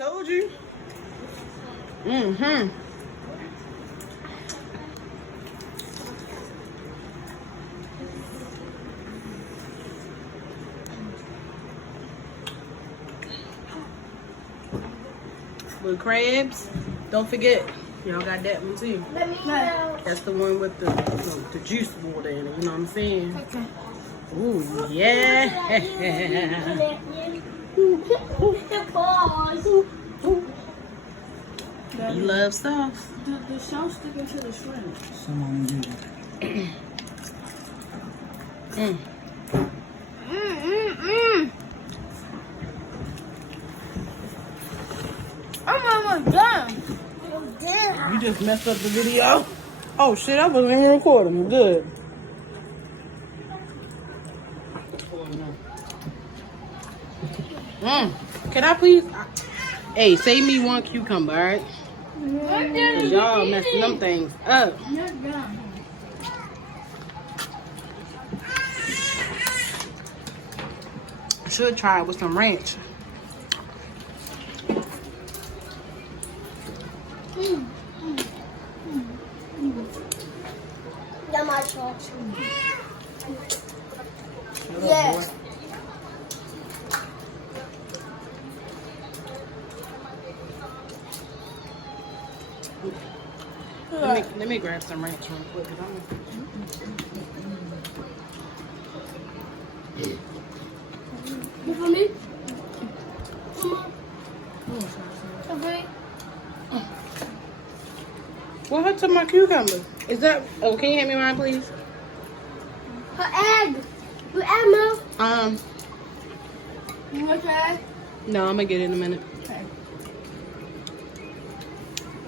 Told you. Mm-hmm. With crabs, don't forget, y'all got that one too. That's the one with the juice water in it, you know what I'm saying? Okay. Ooh, yeah. You love sauce. The sauce sticking to the shrimp. Someone do. I'm almost done. You just messed up the video. Oh shit, I wasn't even recording. Good. Can I please? Hey, save me one cucumber, alright? Cause y'all messing them things up. You're done. Should try it with some ranch. Got my sauce. Yes. Let me grab some ranch real quick. You for me? Okay. What happened to my cucumber? Is that? Oh, can you hand me mine, please? Her egg. Your egg, Um, You want your egg? no, I'm gonna get it in a minute. Okay.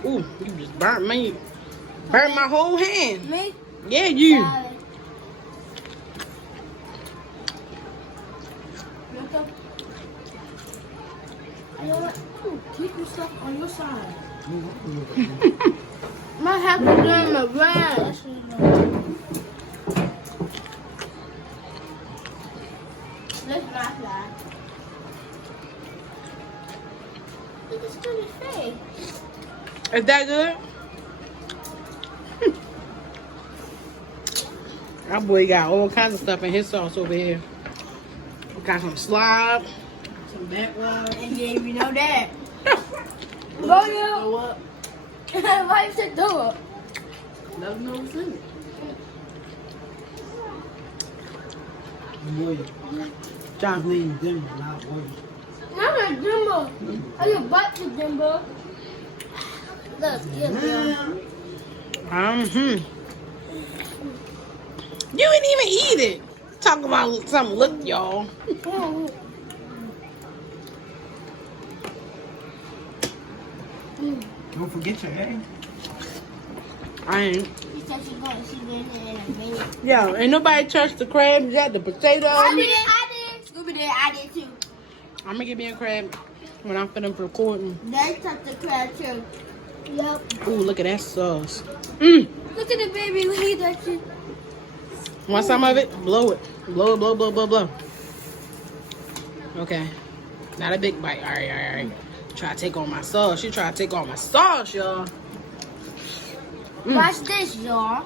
Ooh, you just burnt me. Burnt my whole hand. Me? Yeah, you. Salad. You know what? Keep your stuff on your side. My hat is doing my grass. Let's not lie. Look at Stuart's face. Is that good? That boy got all kinds of stuff in his sauce over here. Got some slime, some backwash. And yeah, we know that. Go you. up. Why you said do it? Let them know what's in it. Boy, John, clean them, not worse. Not a Jimbo. Are you butt to Jimbo? Look, yeah. You didn't even eat it. Talk about some look, y'all. Don't forget your egg. I ain't. She said she's going to see me in a minute. Yeah, ain't nobody touched the crabs yet, the potatoes. I did. Scooby did. I did too. I'm gonna give me a crab when I'm finna recording. They touched the crab too. Yep. Ooh, look at that sauce. Look at the baby. Look at that shit. Want some of it? Blow it. Blow, blow, blow, blow, blow. Okay. Not a big bite. All right, all right, all right. Try to take on my sauce. She try to take on my sauce, y'all. Watch this, y'all.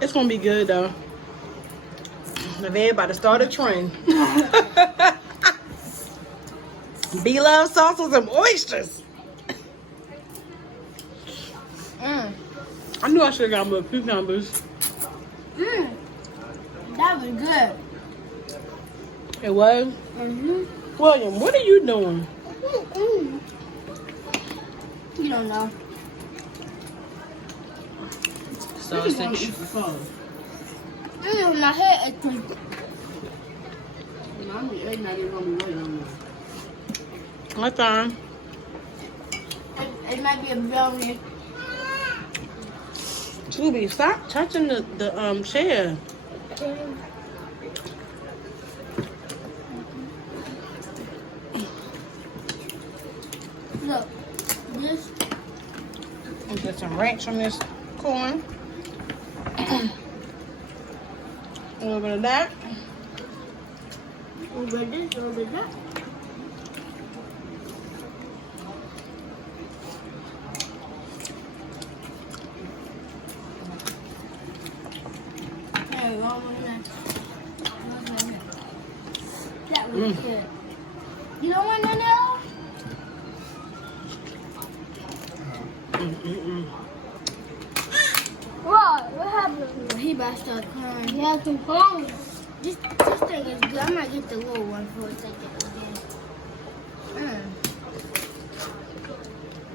It's gonna be good though. They about to start a trend. Beloves sauce with some oysters. I knew I should have got more cucumbers. That was good. It was? William, what are you doing? You don't know. Sausage. My head is pretty. What time? It might be a brownie. Scooby, stop touching the chair. Look, this. And get some ranch on this corn. A little bit of that. A little bit of this, a little bit of that. Hey, one more than that was good. You don't want none else? What happened? He about to start crying. He has some phone. This thing is good. I might get the little one for a second again.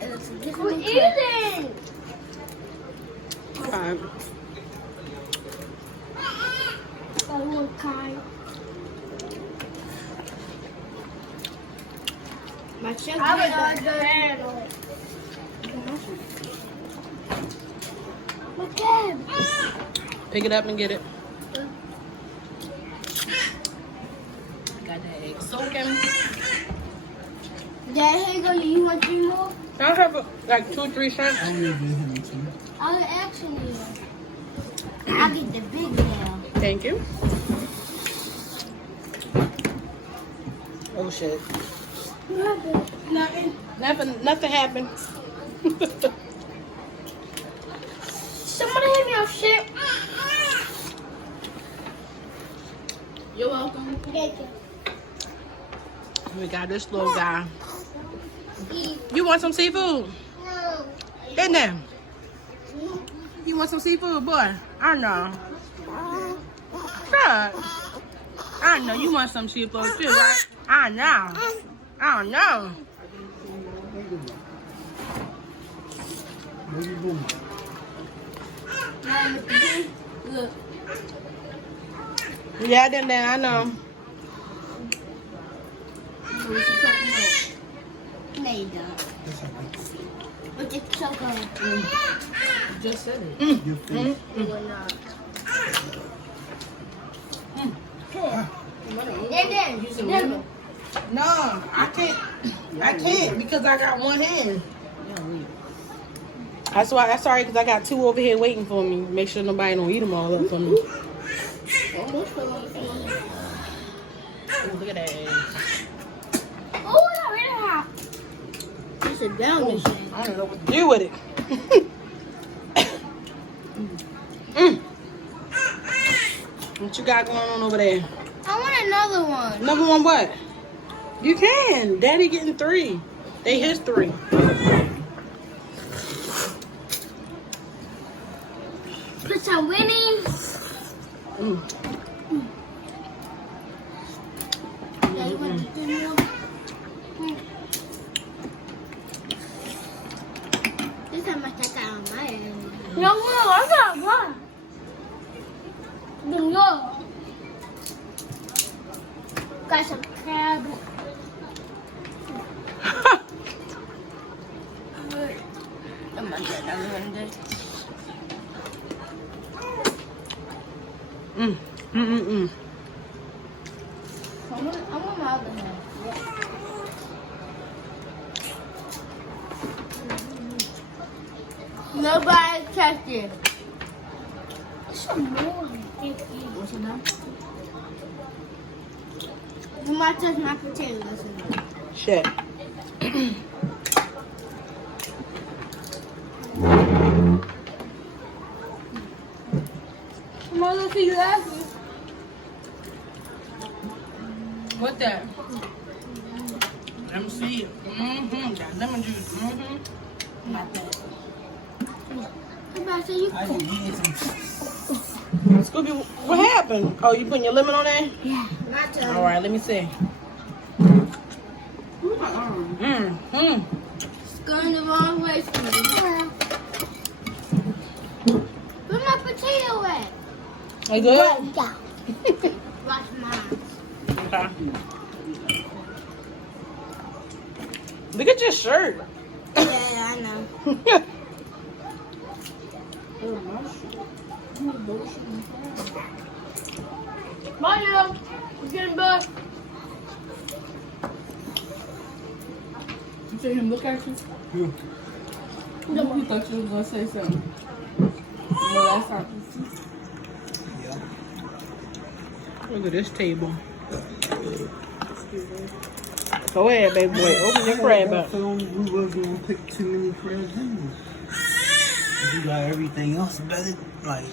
It looks different. We're eating! Alright. I want kind. My chest is Look at him. Pick it up and get it. Got that egg soaking. Dad, here you go. You want 3 more? I have like 2 or 3 shrimp. I don't need to get him too. I'll actually. I'll get the big now. Thank you. Oh shit. Nothing happened. Somebody hit me off shit. You're welcome. Thank you. We got this little guy. Eat. You want some seafood? No. Get there. You want some seafood, boy? I know. Shut. I know you want some seafood too, right? I know. I know. What you doing? Look. Yeah, then I know. No, you don't. But it's so good. Just said it. Your face. It will not. Then. No, I can't because I got one hand. That's why. That's sorry because I got 2 over here waiting for me. Make sure nobody don't eat them all up for me. Ooh, look at that egg. Oh, that really hot. It's a down this thing. I don't know what to do with it. What you got going on over there? I want another one. Another one what? You can. Daddy getting 3. They his 3. Put some winning. Yeah, you want to do more? This time I got on my end. No, I got one. Then go. Got some crab. I'm gonna get another one there. I want my other hand. Nobody touched it. Some more. What's it now? You might touch my potatoes. Shit. Mother, see you laughing. What's that? Let me see it. Got lemon juice. Not bad. Somebody say you I cook. can eat some. Scooby, what happened? Oh, you putting your lemon on there? Yeah. Not to. All right, let me see. It's going the wrong way for me. Where's my potato at? Are you good? Yeah. Watch mine. Okay. Look at your shirt. Yeah, I know. Bye now. We're getting back. You see him look at you? Who? No, he thought you was gonna say something. Well, last time. Yeah. Look at this table. Go ahead, baby boy. Open your crab up. So we were gonna pick too many crabs anyway. You got everything else better, like